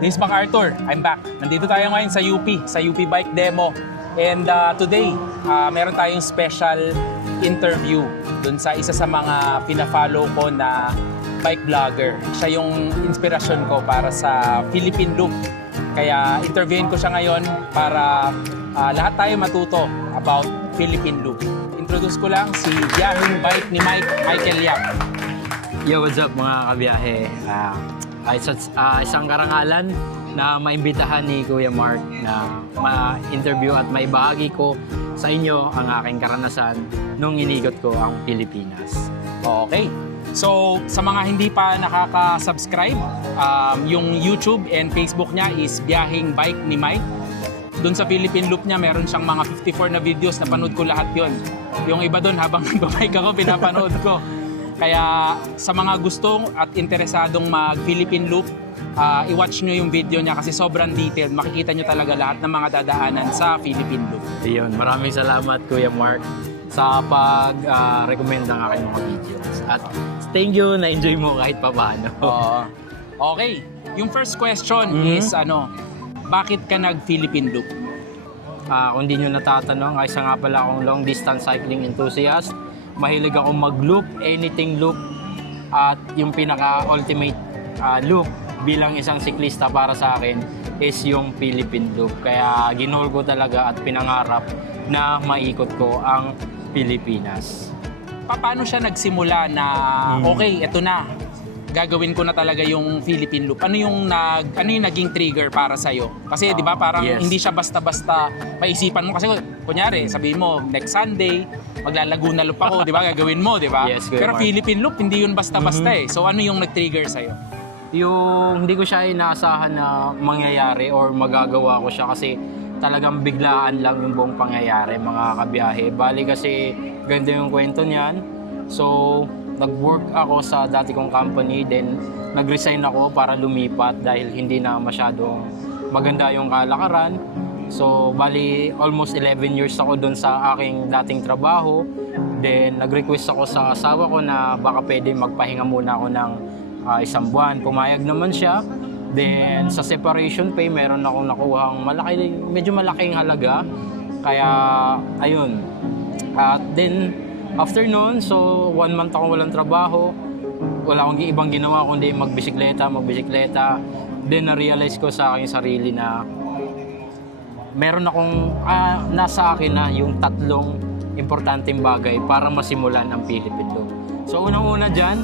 This is MacArthur. I'm back. Nandito tayo ngayon sa UP Bike Demo. And today, meron tayong special interview dun sa isa sa mga pina-follow ko na bike vlogger. Siya yung inspirasyon ko para sa Philippine Loop. Kaya interviewin ko siya ngayon para lahat tayo matuto about Philippine Loop. Introduce ko lang si Biyaheng Bike ni Michael Yap. Yo, what's up mga kabiyahe? Isang karangalan na maimbitahan ni Kuya Mark na ma-interview at maibahagi ko sa inyo ang aking karanasan nung inigot ko ang Pilipinas. Okay. So, sa mga hindi pa nakaka-subscribe, yung YouTube and Facebook niya is Biyaheng Bike ni Mike. Doon sa Philippine Loop niya, meron siyang mga 54 na videos, napanood ko lahat yon. Yung iba doon, habang nagbabike ako, pinapanood ko. Kaya sa mga gustong at interesadong mag-Philippine Loop, i-watch nyo yung video niya kasi sobrang detailed. Makikita nyo talaga lahat ng mga dadaanan sa Philippine Loop. Iyon, maraming salamat Kuya Mark sa pag-recommend ng aking mga videos. At thank you, na-enjoy mo kahit papaano. Okay, yung first question is bakit ka nag-Philippine Loop? Kung di nyo natatanong, isa nga pala akong long distance cycling enthusiast. Mahilig ako mag-loop, anything loop, at yung pinaka-ultimate loop bilang isang siklista para sa akin is yung Philippine Loop. Kaya ginol ko talaga at pinangarap na maikot ko ang Pilipinas. Paano siya nagsimula na okay, eto na, gagawin ko na talaga yung Philippine Loop? Ano yung naging trigger para sa iyo? Kasi 'di ba parang hindi siya basta-basta maisipan mo kasi kunyari, sabihin mo next Sunday maglalaguna loop ako, 'di ba? Gagawin mo, 'di ba? Yes, pero Philippine Loop hindi yun basta-basta eh. So ano yung nag-trigger sa iyo? Yung hindi ko siya inaasahan na mangyayari or magagawa ko siya kasi talagang biglaan lang yung buong pangyayari mga kabiyahe. Bali kasi ganda yung kwento niyan. So nag-work ako sa dati kong company, then nag-resign ako para lumipat dahil hindi na masyadong maganda yung kalakaran. So, bali, almost 11 years ako doon sa aking dating trabaho. Then, nag-request ako sa asawa ko na baka pwede magpahinga muna ako ng isang buwan. Pumayag naman siya. Then, sa separation pay, meron akong nakuhang medyo malaking halaga. Kaya, ayun. At then, after noon, so 1 month akong walang trabaho. Wala akong ibang ginawa kundi magbisikleta. Then, na-realize ko sa aking sarili na meron akong nasa akin na yung 3 importanteng bagay para masimulan ang Philippine Loop. So unang-una dyan,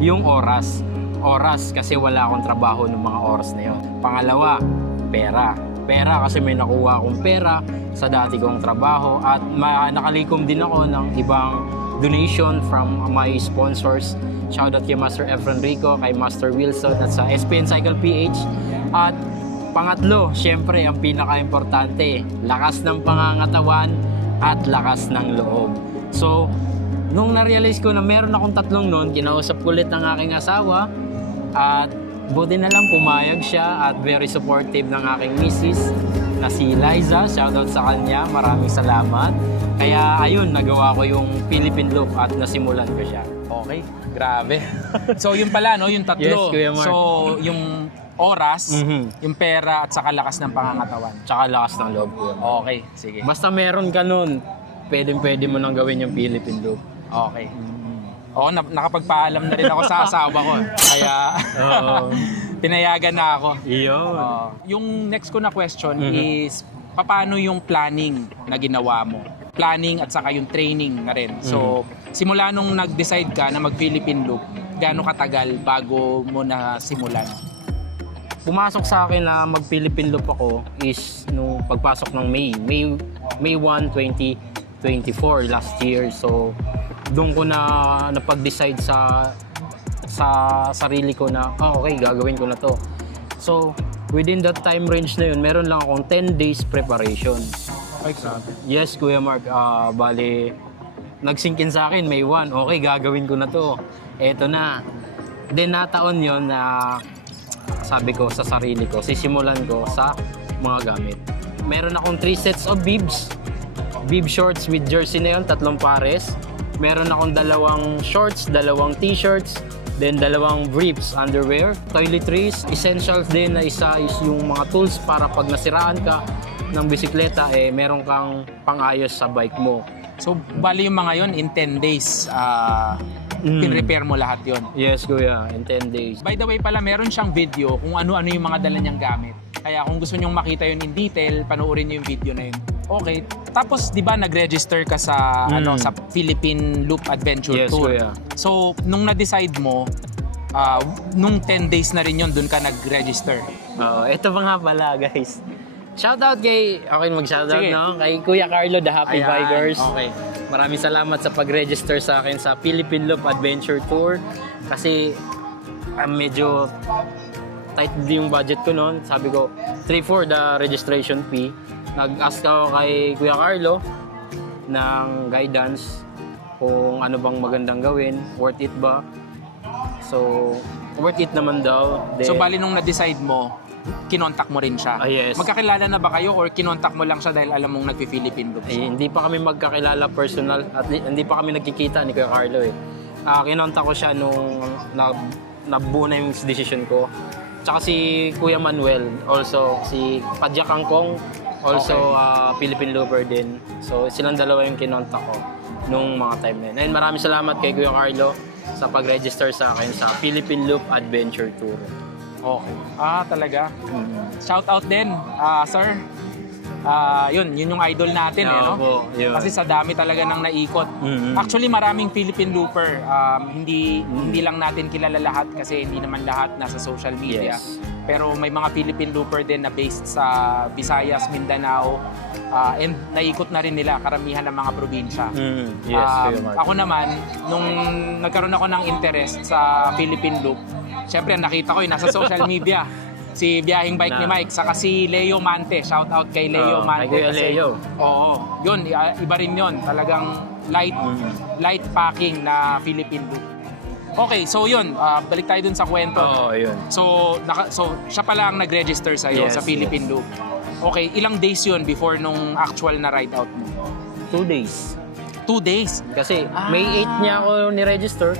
yung oras. Oras kasi wala akong trabaho ng mga oras na yun. Pangalawa, pera. Pera kasi may nakuha akong pera sa dati kong trabaho at nakalikom din ako ng ibang donation from my sponsors. Shoutout kay Master Efren Rico, kay Master Wilson at sa SPN Cycle PH. At pangatlo, syempre ang pinaka-importante, lakas ng pangangatawan at lakas ng loob. So, nung na-realize ko na meron akong 3 noon, kinausap ko ulit ng aking asawa at buti na lang pumayag siya at very supportive ng aking misis na si Liza. Shoutout sa kanya, maraming salamat. Kaya ayun, nagawa ko yung Philippine Loop at nasimulan ko siya. Okay, grabe. So, yun pala, no? Yung 3. Yes, Kuya Mark. So, yung oras, yung pera at saka lakas ng pangangatawan. Tsaka lakas ng loob ko. Okay, sige. Basta meron ka nun, pwede mo nang gawin yung Philippine Loop. Okay. Oo, nakapagpaalam na rin ako sa asawa ko. Kaya pinayagan na ako. Iyon. Yung next ko na question is, paano yung planning na ginawa mo? Planning at saka yung training na rin. So, simula nung nag-decide ka na mag-Philippine Loop, gaano katagal bago mo na simulan? Pumasok sa akin na mag-Philippine Loop ako is nung pagpasok ng May 1, 2024 last year. So, doon ko na napag-decide sa sarili ko na, okay, gagawin ko na to. So, within that time range na yun, meron lang akong 10 days preparation. Ay, grabe. Yes, Kuya Mark. Bali, nagsinkin sa akin, May 1, okay, gagawin ko na to. Eto na. Then, nataon yun na sabi ko sa sarili ko, sisimulan ko sa mga gamit. Meron akong 3 sets of bibs. Bib shorts with jersey na yun, 3 pares. Meron akong 2 shorts, 2 t-shirts, Then 2 briefs, underwear, toiletries, essentials din na isa is yung mga tools para pag nasiraan ka ng bisikleta, meron kang pang-ayos sa bike mo. So, bali yung mga yon in 10 days, pin-repair mo lahat yon. Yes, kuya, in 10 days. By the way pala, meron siyang video kung ano-ano yung mga dala niyang gamit. Kaya kung gusto niyong makita yun in detail, panoorin niyo yung video na yun. Okay. Tapos, di ba, nag-register ka sa, sa Philippine Loop Adventure Yes, Tour. kuya. So, nung na-decide mo, nung 10 days na rin yun, dun ka nag-register. Ito pa nga pala, guys. Shoutout kay, okay mag-shoutout, Sige. no? Kay Kuya Carlo, the Happy Ayan, Bikers. okay. Maraming salamat sa pag-register sa akin sa Philippine Loop Adventure Tour. Kasi, medyo tight din yung budget ko noon. Sabi ko, 3 for the registration fee. Nag-ask ako kay Kuya Carlo ng guidance kung ano bang magandang gawin, worth it ba. So, worth it naman daw. So, bali nung na-decide mo, kinontak mo rin siya. Yes. Magkakilala na ba kayo or kinontak mo lang siya dahil alam mong nagpi-Philippine Loop siya? Hindi pa kami magkakilala personal at hindi pa kami nagkikita ni Kuya Carlo kinontak ko siya nung nabuo na yung decision ko. Tsaka si Kuya Manuel, also si Padya Kangkong, also Philippine Looper din. So silang dalawa yung kinontak ko nung mga time na yun. And maraming salamat kay Kuya Carlo sa pag-register sa akin sa Philippine Loop Adventure Tour. Okay. Talaga? Shout out din, sir. Yun yung idol natin, no? Yun. Kasi sa dami talaga nang naikot. Actually, maraming Philippine Looper. Hindi lang natin kilala lahat kasi hindi naman lahat nasa social media. Yes. Pero may mga Philippine Looper din na based sa Visayas, Mindanao, and naikot na rin nila karamihan ng mga probinsya. Yes, Kuya Mark. Ako naman, nung nagkaroon ako ng interest sa Philippine Loop, syempre nakita ko nasa social media si Biyahing Bike ni Mike, saka si Leo Mante. Shout out kay Leo Mante. Kay Kuya Leo. Oo, yun, iba rin yun. Talagang light packing na Philippine Loop. Okay, so yun, balik tayo dun sa kwento. Yun. So siya pala ang nag-register sa'yo Yes, sa Philippine Loop. Okay, ilang days yun before nung actual na ride out mo? 2 days. 2 days? Kasi May 8 niya ako ni-register,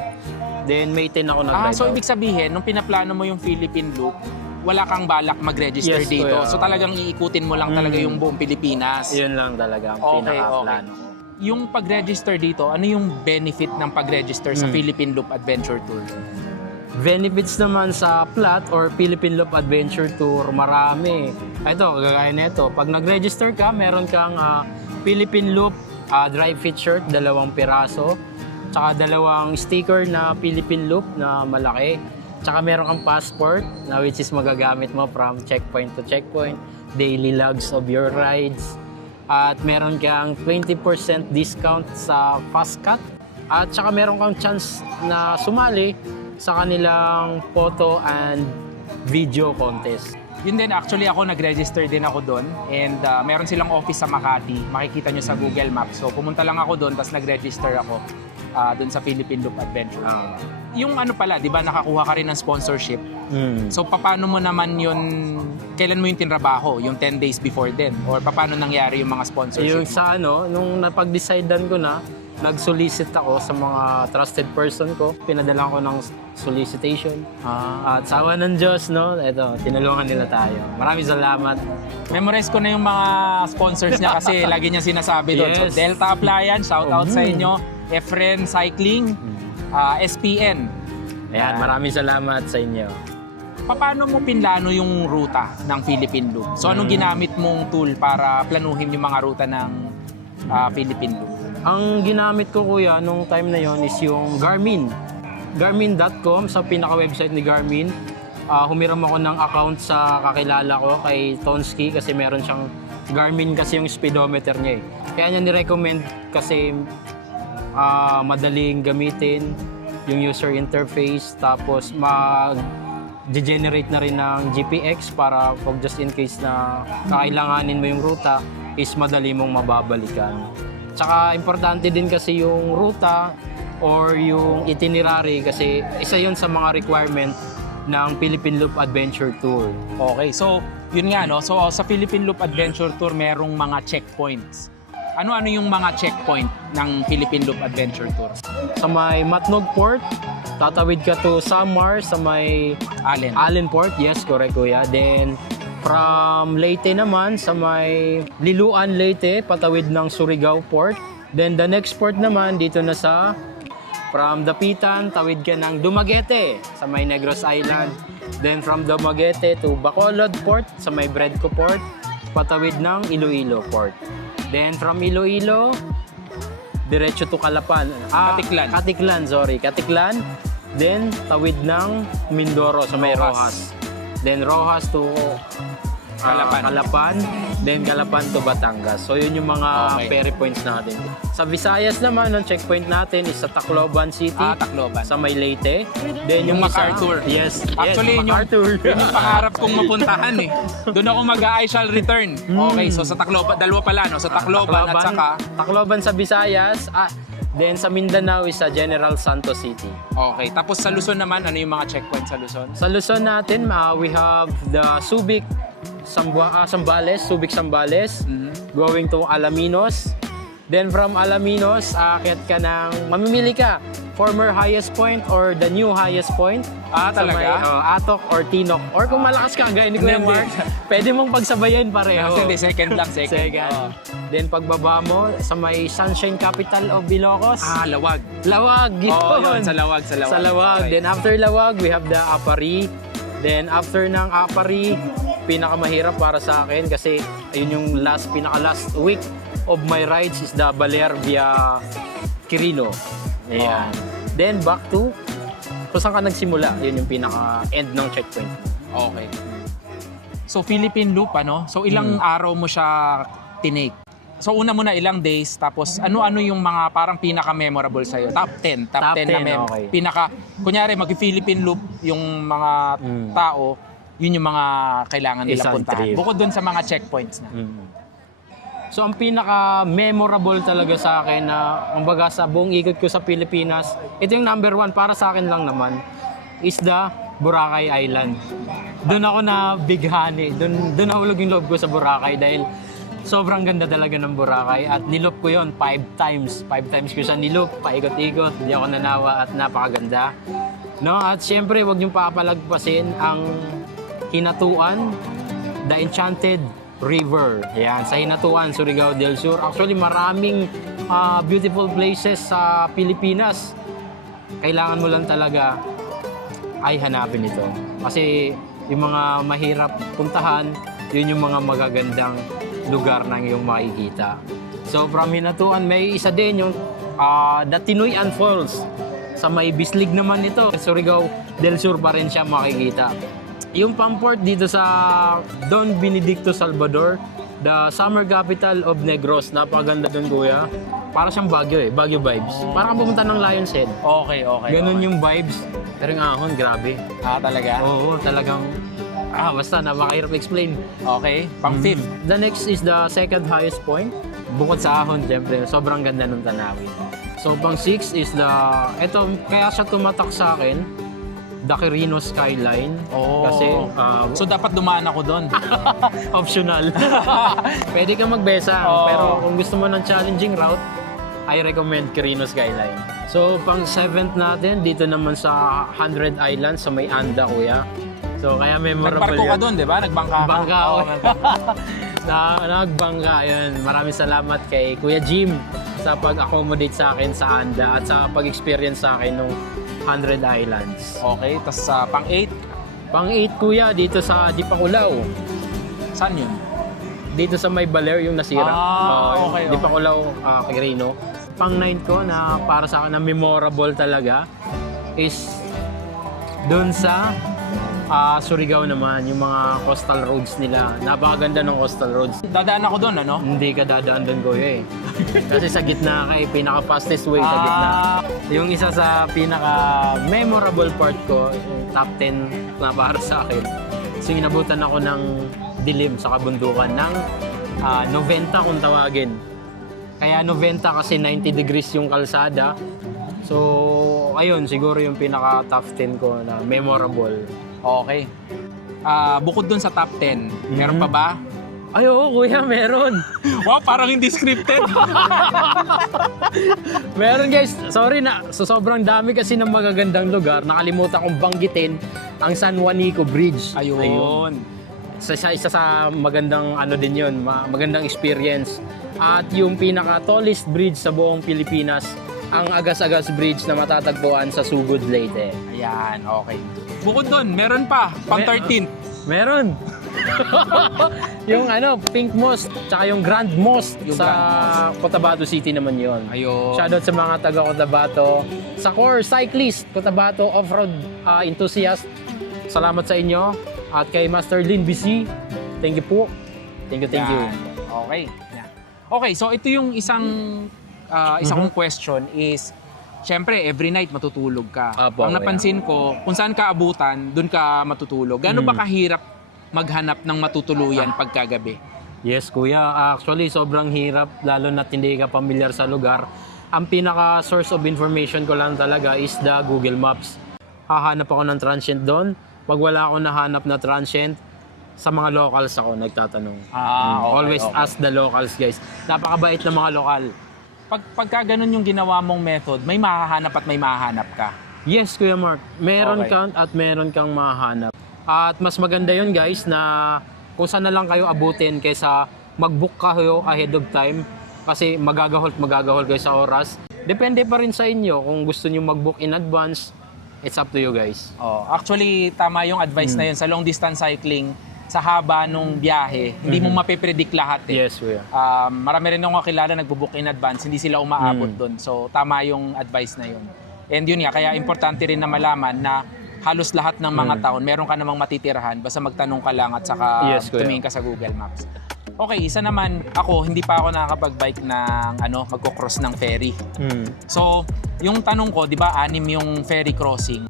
then May 10 ako nag-ride So out. ibig sabihin, nung pinaplano mo yung Philippine Loop, wala kang balak mag-register Yes, dito. kuya. So talagang iikutin mo lang talaga yung buong Pilipinas. Yun lang talaga ang pinaka-plano ko. Yung pag-register dito, ano yung benefit ng pag-register sa Philippine Loop Adventure Tour? Benefits naman sa PLAT or Philippine Loop Adventure Tour, marami. Ito, gagaya nito. Pag nag-register ka, meron kang Philippine Loop dry fit shirt, 2 piraso. Tsaka 2 sticker na Philippine Loop na malaki. Tsaka meron kang passport na which is magagamit mo from checkpoint to checkpoint, daily logs of your rides. At meron kang 20% discount sa FastCat. At tsaka meron kang chance na sumali sa kanilang photo and video contest. Yun din, actually ako nag-register din ako doon and meron silang office sa Makati. Makikita nyo sa Google Maps. So pumunta lang ako doon tapos nag-register ako doon sa Philippine Loop Adventure. Yung ano pala, di ba nakakuha ka rin ng sponsorship? So paano mo naman yun, kailan mo yung tinrabaho? Yung 10 days before din? Or paano nangyari yung mga sponsorship Yung mo? sa nung napag-decidean ko na, nag-solicit ako sa mga trusted person ko. Pinadala ko ng solicitation. At sa awa ng Diyos, no? Ito, tinulungan nila tayo. Maraming salamat. Memorize ko na yung mga sponsors niya kasi lagi niya sinasabi doon. So Yes. Delta Appliance, shout out sa inyo. Efren Cycling, SPN. Ayan, maraming salamat sa inyo. Paano mo pinlano yung ruta ng Philippine Loop? So anong ginamit mong tool para planuhin yung mga ruta ng Philippine Loop? Ang ginamit ko, kuya, nung time na yon is yung Garmin. Garmin.com, sa pinaka-website ni Garmin. Humiram ako ng account sa kakilala ko kay Tonsky kasi meron siyang Garmin kasi yung speedometer niya. Kaya niya ni-recommend kasi madaling gamitin yung user interface, tapos mag-generate na rin ng GPX para pag just in case na kakailanganin mo yung ruta is madali mong mababalikan. Tsaka importante din kasi yung ruta or yung itinerary kasi isa yun sa mga requirement ng Philippine Loop Adventure Tour. Okay, so yun nga, no? So sa Philippine Loop Adventure Tour, merong mga checkpoints. Ano-ano yung mga checkpoint ng Philippine Loop Adventure Tour? Sa may Matnog Port, tatawid ka to Samar sa may Allen. Port. Yes, correct kuya. Then from Leyte naman sa may Liloan, Leyte, patawid ng Surigao Port. Then the next port naman dito na sa from Dapitan, tawid ka ng Dumaguete sa may Negros Island. Then from Dumaguete to Bacolod Port sa may Bredco Port, patawid ng Iloilo Port. Then from Iloilo, diretso to Calapan. Katiklan. Then tawid ng Mindoro sa may Rojas. Then Rojas to Calapan. Then Calapan to Batangas. So yun yung mga ferry points natin. Sa Visayas naman, ang checkpoint natin is sa Tacloban City. Tacloban. Sa may Leyte. Then Yung isa- MacArthur. Yes. Actually, yes, yun MacArthur. yun yung pangarap kong mapuntahan eh. Doon ako mag-I shall return. Okay, so sa Tacloban, dalawa pala, no? Sa Tacloban at saka... Tacloban sa Visayas. Then sa Mindanao is sa General Santos City. Okay, tapos sa Luzon naman, ano yung mga checkpoint sa Luzon? Sa Luzon natin, we have the Subic Sambales, going to Alaminos. Then from Alaminos, aakyat ka ng, mamimili ka, former highest point or the new highest point. Sa Talaga? may, Atok or Tinok. Or kung malakas ka, gaya ni Kuya Hindi. Mark, pwede mong pagsabayin pareho. Kasi hindi, second lang, second. Second. Oo. Then pagbaba mo, sa may Sunshine Capital of Ilocos. Lawag. Lawag, Oo, yun. yun, sa Lawag. Sa Lawag. Okay. Then after Lawag, we have the Apari. Then after ng Apari, pinakamahirap para sa akin kasi ayun yung pinaka-last week of my rides is the Baler via Quirino. Ayan. Then back to kung saan ka nagsimula, yun yung pinaka-end ng checkpoint. Okay. So, Philippine Loop, ano? So, ilang araw mo siya tinake? So, una muna ilang days, tapos ano-ano yung mga parang pinaka-memorable sa'yo? Top 10. Top 10 na 10, okay. Kunyari, mag-Philippine Loop yung mga tao, yun yung mga kailangan nilang Isang puntahan. trip. Bukod dun sa mga checkpoints na. So ang pinaka-memorable talaga sa akin na kumbaga sa buong ikot ko sa Pilipinas, ito yung number 1 para sa akin lang naman, is the Boracay Island. Doon ako na bighani, doon nahulog yung loob ko sa Boracay dahil sobrang ganda talaga ng Boracay at niloop ko yon 5 times. 5 times ko siya niloop, paikot-ikot, hindi ako nanawa at napakaganda. No? At syempre, huwag niyong papalagpasin ang Hinatuan, the Enchanted River. Yan, sa Hinatuan, Surigao del Sur. Actually, maraming beautiful places sa Pilipinas. Kailangan mo lang talaga ay hanapin ito. Kasi yung mga mahirap puntahan, yun yung mga magagandang lugar na iyong makikita. So from Hinatuan, may isa din yung the Tinoyan Falls. Sa may Bislig naman ito, Surigao del Sur pa rin siya makikita. Yung Pamport dito sa Don Benedicto Salvador, the summer capital of Negros. Napakaganda doon, kuya. Para siyang Baguio Baguio vibes. Parang pumunta ng Lion's Head. Okay. Ganun yung vibes. Pero yung ahon, grabe. Talaga? Oo, talagang... basta napakahirap explain. Okay. Pang 5th. The next is the second highest point. Bukod sa ahon, siyempre, sobrang ganda ng tanawin. So, pang 6 is the... Ito, kaya siya tumatak sa akin, the Quirino Skyline. Kasi, So, dapat dumaan ako doon. optional. Pwede ka magbesa. Pero kung gusto mo ng challenging route, I recommend Quirino Skyline. So, pang 7th natin, dito naman sa 100 Islands, sa may Anda, kuya. So, kaya memorable Nagbarko ka yan. doon, di ba? Nagbangka ka. Bangka Oo, ako. Nagbangka, yun. Maraming salamat kay Kuya Jim sa pag-accommodate sa akin sa Anda at sa pag-experience sa akin ng 100 Islands. Okay, tapos pang 8, Pang 8, kuya, dito sa Dipakulaw. saan yun? Dito sa may Baler, yung nasira. Yung okay. Dipakulaw, Quirino. Pang 9 ko na para sa akin na memorable talaga is doon sa Surigao naman, yung mga coastal roads nila. Napakaganda ng coastal roads. Dadaan ako doon, ano? Hindi ka dadaan doon, kuya eh. Kasi sa gitna ka eh, pinaka-fastest way sa gitna. Yung isa sa pinaka-memorable part ko, yung top 10 na para sa akin. So inabutan ako ng dilim sa kabundukan ng 90 kung tawagin. Kaya 90 kasi 90 degrees yung kalsada. So ayun, siguro yung pinaka-top 10 ko na memorable. Okay. Bukod dun sa top 10, meron pa ba? Ay, oo, kuya, meron. Wow, parang hindi scripted. Meron guys, sorry na, so sobrang dami kasi ng magagandang lugar. Nakalimutan kong banggitin ang San Juanico Bridge. Ayun. Isa sa magandang ano din yun, magandang experience. At yung pinaka-tallest bridge sa buong Pilipinas, ang Agas-Agas Bridge na matatagpuan sa Sugod, Leyte. Ayan, okay. Bukod doon, meron pa, pang 13th. Meron! Yung Pink Moss, tsaka yung Grand Moss Yung sa Grand Cotabato City naman yon. Ayun. Shoutout sa mga taga Cotabato. Sa core cyclist, Cotabato off-road enthusiast. Salamat sa inyo. At kay Master Lin BC, thank you po. Thank you. Yan. Okay. Yan. Okay, so ito yung isang kong question is, syempre, every night matutulog ka. Apo, Ang napansin ko, kung saan ka abutan, doon ka matutulog. Gaano ba kahirap maghanap ng matutuluyan pagkagabi? Yes, kuya. Actually, sobrang hirap, lalo na hindi ka pamilyar sa lugar. Ang pinaka-source of information ko lang talaga is the Google Maps. Hahanap ako ng transient doon. Pag wala akong nahanap na transient, sa mga locals ako nagtatanong. Okay, Always okay. ask the locals, guys. Napakabait ng mga lokal. Pagka ganun yung ginawa mong method, may mahahanap at may mahahanap ka. Yes, Kuya Mark. Meron Okay. kang at meron kang mahanap. At mas maganda yun, guys, na kung saan na lang kayo abutin kaysa mag-book kayo ahead of time kasi magagahol kayo sa oras. Depende pa rin sa inyo kung gusto niyo mag-book in advance. It's up to you, guys. Actually, tama yung advice na yun. Sa long distance cycling, sa haba nung biyahe, hindi mo mapipredict lahat eh. Yes, Kuya. Marami rin akong kakilala nagbo-book in advance, hindi sila umaabot doon. So, tama yung advice na yun. And yun nga, kaya importante rin na malaman na halos lahat ng mga taon, meron ka namang matitirahan, basta magtanong ka lang at saka Yes, kuya. tumingin ka sa Google Maps. Okay, isa naman, ako, hindi pa ako nakakapag-bike ng magko-cross ng ferry. So, yung tanong ko, di ba, 6 yung ferry crossing.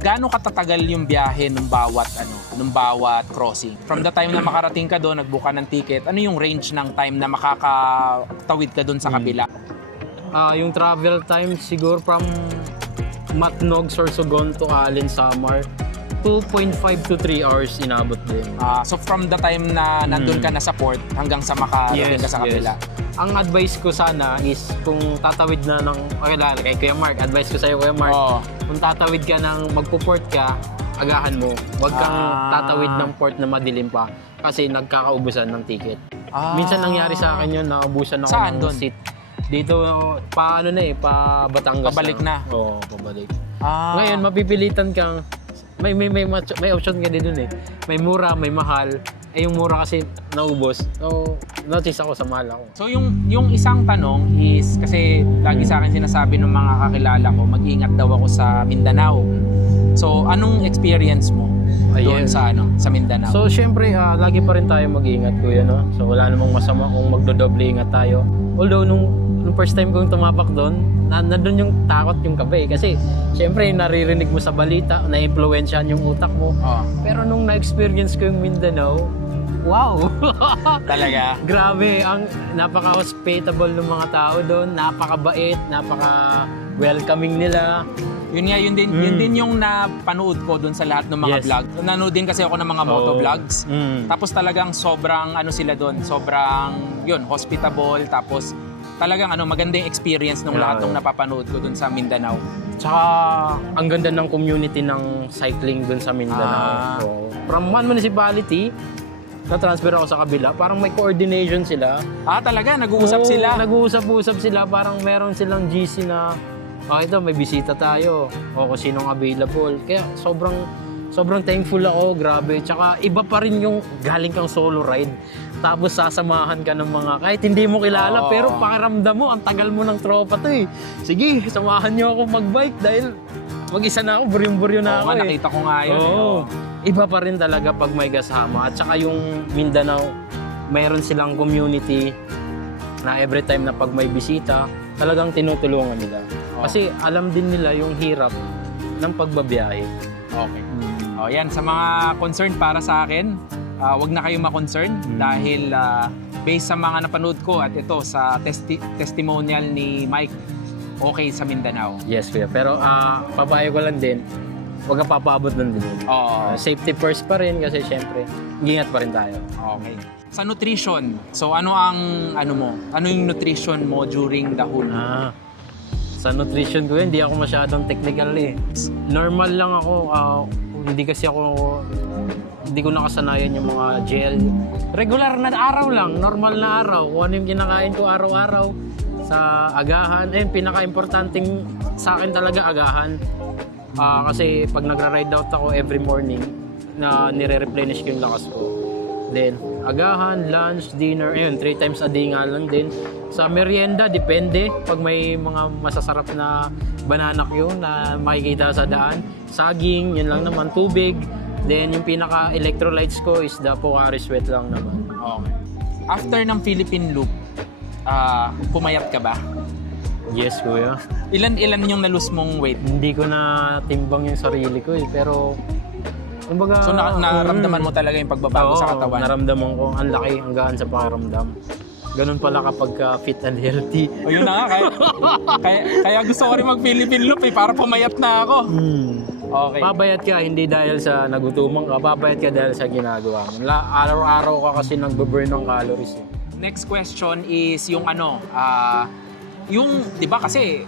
Gaano katatagal yung biyahe nung bawat crossing? From the time na makarating ka doon, nagbuka ng ticket, ano yung range ng time na makakatawid ka doon sa kabila? Yung travel time siguro from Matnog, Sorsogon to Allen, Samar, 2.5 to 3 hours inabot din. So from the time na nandun ka na sa port hanggang sa makarating ka sa kabila. Ang advice ko sana is kung tatawid na ng kay Kuya Mark, advice ko sa'yo Kuya Mark, kung tatawid ka ng magpo-port ka, agahan mo. Huwag kang tatawid ng port na madilim pa kasi nagkakaubusan ng ticket. Minsan nangyari sa akin yun, naubusan ako Saan ng dun? seat. Dito, pa Batangas Pabalik na? Oo, pabalik. Ngayon, mapipilitan kang, may option ka din dun eh. May mura, may mahal. Yung mura kasi naubos. So, notice ako sa mahal ako. So yung isang tanong is, kasi lagi sa akin sinasabi ng mga kakilala ko, mag-ingat daw ako sa Mindanao. So anong experience mo doon sa Mindanao? So, syempre, lagi pa rin tayo mag-iingat, kuya, no? So, wala namang masama kung magdodoble ingat tayo. Although, nung first time kong tumapak doon, nandun yung takot, yung kabe. Kasi, syempre, naririnig mo sa balita, na-influensyahan yung utak mo. Pero nung na-experience ko yung Mindanao, wow! Talaga? Grabe, ang napaka-hospitable ng mga tao doon, napakabait, napaka-welcoming nila. Yun nga, yun din yung napanood ko dun sa lahat ng mga vlog. Nanood din kasi ako ng mga motovlogs. Tapos talagang sobrang sila doon, sobrang hospitable. Tapos talagang maganda yung experience ng lahat ng napapanood ko dun sa Mindanao. Tsaka ang ganda ng community ng cycling dun sa Mindanao. So, from one municipality, na-transfer ako sa kabila, parang may coordination sila. Talaga? Nag-uusap sila? Nag-uusap-usap sila, parang meron silang GC na ito, may bisita tayo. O kung sinong available. Kaya sobrang thankful ako, grabe. Tsaka iba pa rin yung galing kang solo ride. Tapos sasamahan ka ng mga, kahit hindi mo kilala, pero pakiramdam mo, ang tagal mo ng tropa to eh. Sige, samahan niyo ako mag-bike dahil mag-isa na ako, buryong-buryo na ako eh. Nakita ko nga yun. Iba pa rin talaga pag may kasama. At saka yung Mindanao, mayroon silang community na every time na pag may bisita, talagang tinutulungan nila. Kasi alam din nila yung hirap ng pagbabiyahe. Okay. Yan, sa mga concern para sa akin, wag na kayong ma-concern dahil based sa mga napanood ko at ito sa testimonial ni Mike, okay sa Mindanao. Yes, kuya. Pero papayo ko lang din, huwag ka papaabot ng din. Safety first pa rin kasi syempre, ingat pa rin tayo. Okay. Sa nutrition, so ano ang ano yung nutrition mo during the whole Sa nutrition ko hindi ako masyadong technical eh. Normal lang ako, hindi ko nakasanayan yung mga gel. Regular na araw lang, normal na araw. Kung ano yung kinakain ko araw-araw sa agahan. Pinaka-importanting sa akin talaga agahan. Kasi pag nagra-ride out ako every morning, na nire-replenish ko yung lakas ko. Then, agahan, lunch, dinner, 3 times a day nga lang din. Sa merienda, depende. Pag may mga masasarap na banana Q na makikita sa daan, saging, yun lang naman, tubig. Then, yung pinaka-electrolytes ko is the Pocari Sweat lang naman. Okay. After ng Philippine Loop, pumayat ka ba? Yes, kuya. Ilan yung nalus mong weight? Hindi ko na timbang yung sarili ko eh, pero kumbaga, So naramdaman mo talaga yung pagbabago sa katawan? Naramdaman ko ang laki, ang gaan sa pakiramdam. Ganun pala kapag fit and healthy. O yun na nga, kaya gusto ko rin mag-Philippine Loop para pumayat na ako. Okay. Babayat ka hindi dahil sa nagutuman ka, babayat ka dahil sa ginagawa mo. Araw-araw ka kasi nagbe-burn ng calories eh. Next question is yung yung, di ba kasi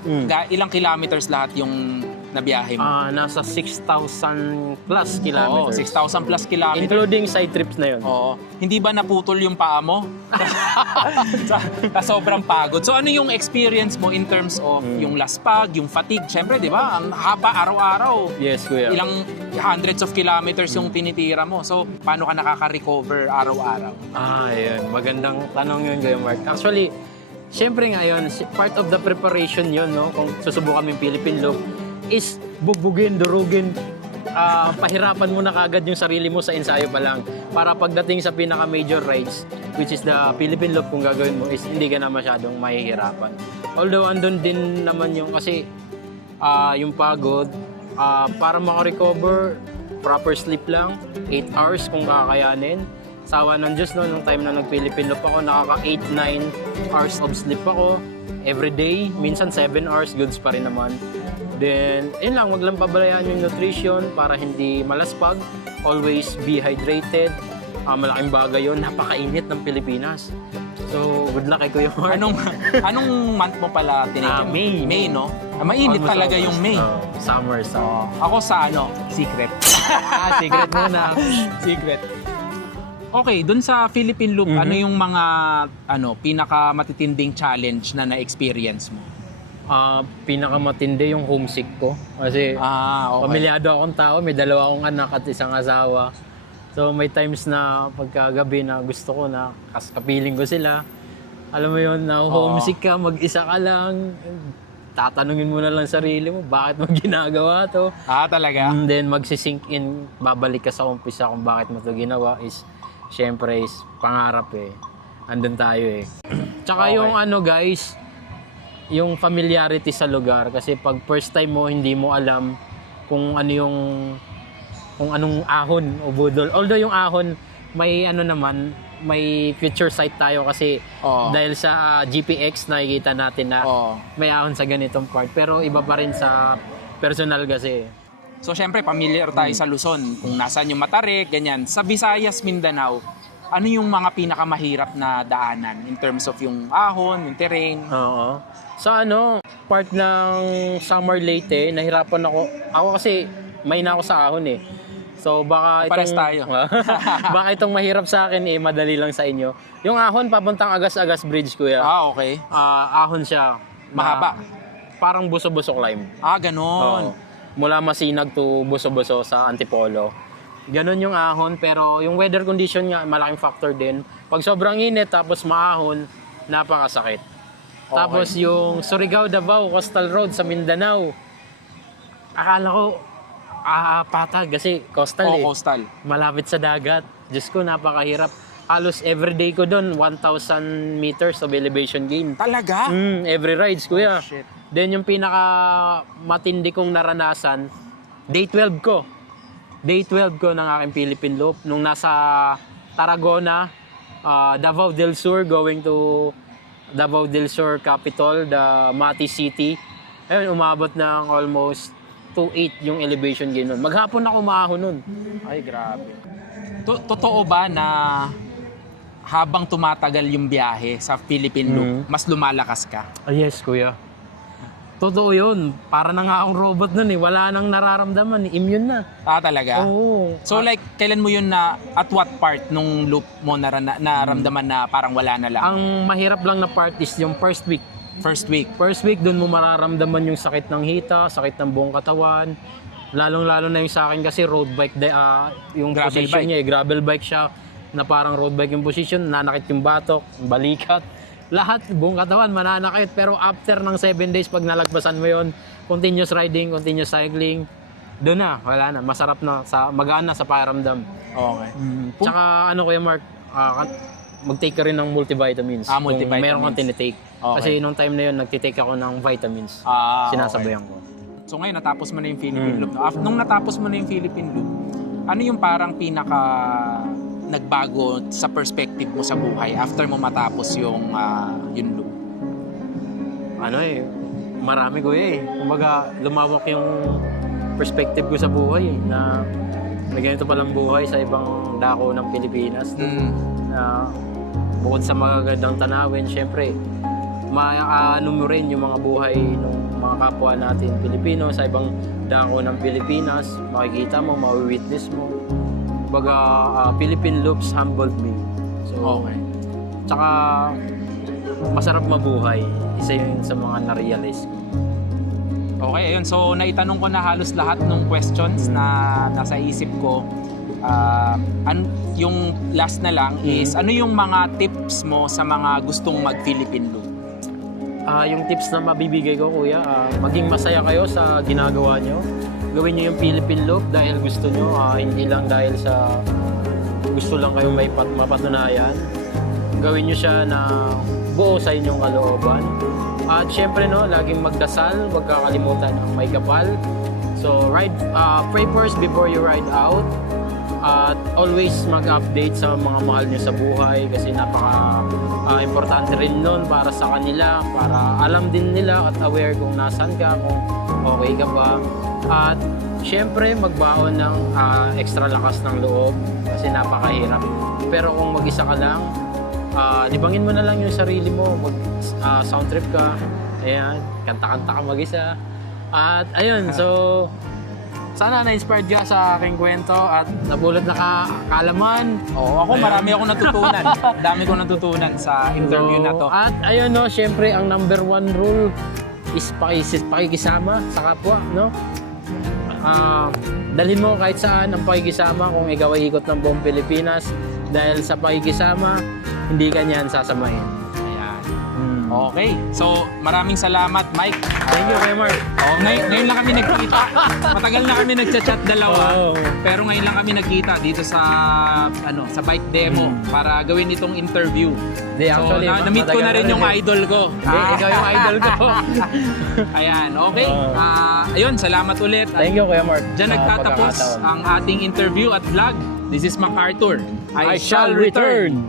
ilang kilometers lahat yung nabiyahe mo? Nasa 6,000 plus kilometers. 6,000 plus kilometers. Including side trips na yun. Oo. Hindi ba naputol yung paa mo? sa sobrang pagod. So ano yung experience mo in terms of yung laspag, yung fatigue? Siyempre, di ba? Ang haba araw-araw. Yes, kuya. Ilang hundreds of kilometers yung tinitira mo. So, paano ka nakaka-recover araw-araw? Yun. Magandang tanong yun, Kuya Mark. Actually, siyempre ngayon, part of the preparation yun, no? Kung susubukan mo yung Philippine Loop, is bugbugin, durugin, pahirapan mo na kagad yung sarili mo sa ensayo pa lang. Para pagdating sa pinaka-major rides, which is the Philippine Loop, kung gagawin mo, is hindi ka na masyadong mahihirapan. Although, andun din naman yung kasi yung pagod, para makarecover, proper sleep lang, 8 hours kung kakayanin. Sawa ng Diyos, no, nung time na nag-Philippine Loop ako, nakaka 8-9 hours of sleep ako every day. Minsan 7 hours, goods pa rin naman. Then, yun lang, wag lang pabalayaan yung nutrition para hindi malaspag. Always be hydrated. Malaking bagay yun. Napakainit ng Pilipinas. So, good luck kay Kuya Mark. Anong month mo pala tinitin? May. May, no? Mainit talaga yung May. Summer. Ako sa secret. Secret muna. Secret. Okay, dun sa Philippine Loop, ano yung mga pinakamatitinding challenge na na-experience mo? Pinakamatindi yung homesick ko. Kasi okay. Pamilyado akong tao, may 2 akong anak at isang asawa. So may times na pagkagabi na gusto ko na kapiling ko sila. Alam mo yun, na homesick ka, mag-isa ka lang. Tatanungin mo na lang sarili mo, bakit mo ginagawa to? Talaga? And then magsisink in, babalik ka sa umpisa kung bakit mo to ginawa is, syempre is pangarap eh. Andun tayo eh. Tsaka yung guys, yung familiarity sa lugar. Kasi pag first time mo, hindi mo alam kung anong ahon o budol. Although yung ahon, may may future sight tayo kasi dahil sa GPX nakikita natin na may ahon sa ganitong part. Pero iba pa rin sa personal kasi. So syempre, familiar tayo sa Luzon. Kung nasaan yung Matarik, ganyan. Sa Visayas, Mindanao, ano yung mga pinakamahirap na daanan in terms of yung ahon, yung terrain? Oo. Sa part ng Summer Leyte, nahirapan ako. Ako kasi may na ako sa ahon eh. So baka Pares tayo. baka itong mahirap sa akin eh, madali lang sa inyo. Yung ahon papuntang Agas-Agas Bridge, kuya. Okay. Ahon siya. Mahaba. Parang Buso-Buso climb. Ganon. Mula Masinag to Buso-Buso sa Antipolo. Ganon yung ahon, pero yung weather condition nga malaking factor din. Pag sobrang init tapos maahon, napakasakit. Tapos yung Surigao, Davao, Coastal Road sa Mindanao. Akala ko patag kasi coastal eh. Coastal. Malapit sa dagat. Diyos ko, napakahirap. Halos everyday ko doon, 1,000 meters of elevation gain. Talaga? Every rides, kuya. Shit. Then yung pinaka matindi kong naranasan, day 12 ko. Day 12 ko ng aking Philippine Loop. Nung nasa Tarragona, Davao del Sur, going to Davao del Sur capital, the Mati City. Ayun, umabot ng almost 2.8 yung elevation gain nun. Maghapon ako umahon nun. Ay, grabe. Totoo ba na habang tumatagal yung biyahe sa Philippine Loop, mas lumalakas ka? Yes, kuya. Totoo yun. Para na nga akong robot nun eh. Wala nang nararamdaman eh. Immune na. Talaga? Oo. So like, kailan mo yun at what part nung loop mo naramdaman na parang wala na lang? Ang mahirap lang na part is yung first week. First week? First week, doon mo mararamdaman yung sakit ng hita, sakit ng buong katawan. Lalong-lalo na yung sa akin kasi road bike, yung Gravel position bike. niya, gravel bike siya, na parang road bike yung position, nanakit yung batok, balikat. Lahat, buong katawan, mananakit. Pero after ng 7 days, pag nalagpasan mo yon, continuous riding, continuous cycling, doon na, wala na. Masarap na, magaan na sa pakiramdam. Okay. Tsaka ano Kuya Mark, mag-take ka rin ng multivitamins. Multivitamins. Kung meron kang tinitake. Okay. Kasi nung time na yun, nagtitake ako ng vitamins. Sinasabayan ko. So ngayon, natapos mo na yung Philippine Loop. No? Nung natapos mo na yung Philippine Loop, ano yung parang pinaka nagbago sa perspective mo sa buhay after mo matapos yung loop? Ano marami ko Kumbaga, lumawak yung perspective ko sa buhay na may ganito palang buhay sa ibang dako ng Pilipinas. Na bukod sa magagandang tanawin, syempre, maaano mo rin yung mga buhay ng mga kapwa natin Pilipino sa ibang dako ng Pilipinas. Makikita mo, mawi-witness mo. Kumbaga, Philippine Loops humbled me. So, Okay. Tsaka, masarap mabuhay. Isa yun sa mga na-realize ko. Okay, ayun. So, naitanong ko na halos lahat ng questions na nasa isip ko. Yung last na lang is, ano yung mga tips mo sa mga gustong mag-Philippine Loop? Yung tips na mabibigay ko, kuya, maging masaya kayo sa ginagawa nyo. Gawin nyo yung Philippine Loop dahil gusto nyo, hindi lang dahil sa gusto lang kayong may mapatunayan. Gawin nyo siya na buo sa inyong kalooban. At syempre, laging magdasal, huwag kakalimutan ng may kapal. So, pray first before you ride out. At always mag-update sa mga mahal nyo sa buhay kasi importante rin nun para sa kanila, para alam din nila at aware kung nasan ka, kung okay ka ba. At syempre magbaon ng extra lakas ng loob kasi napakahirap. Pero kung mag-isa ka lang, libangin mo na lang yung sarili mo, sound trip ka, ayan, kanta-kanta ka mag-isa. At ayun, so sana na-inspired ka sa aking kwento at nabulot na kaalaman. Oo, ako marami akong natutunan. Dami kong natutunan sa interview na to. At ayun, syempre ang number 1 rule is pakikisama sa kapwa, dalhin mo kahit saan ang pakikisama kung ikaw ay ikot ng buong Pilipinas dahil sa pakikisama, hindi ka niyan sasamahin. Ayan. Okay. So, maraming salamat, Mike. Thank you, Kuya Mark. Ngayon lang kami nagkita. Matagal na kami nagchat-chat dalawa. Pero ngayon lang kami nagkita dito sa sa bike demo para gawin itong interview. Actually, na-meet ko na rin yung idol ko. Ikaw yung idol ko. Ayan, okay. Ayun, salamat ulit. Thank you, Kuya Mark. Diyan nagtatapos ang ating interview at vlog. This is MacArthur. I shall return.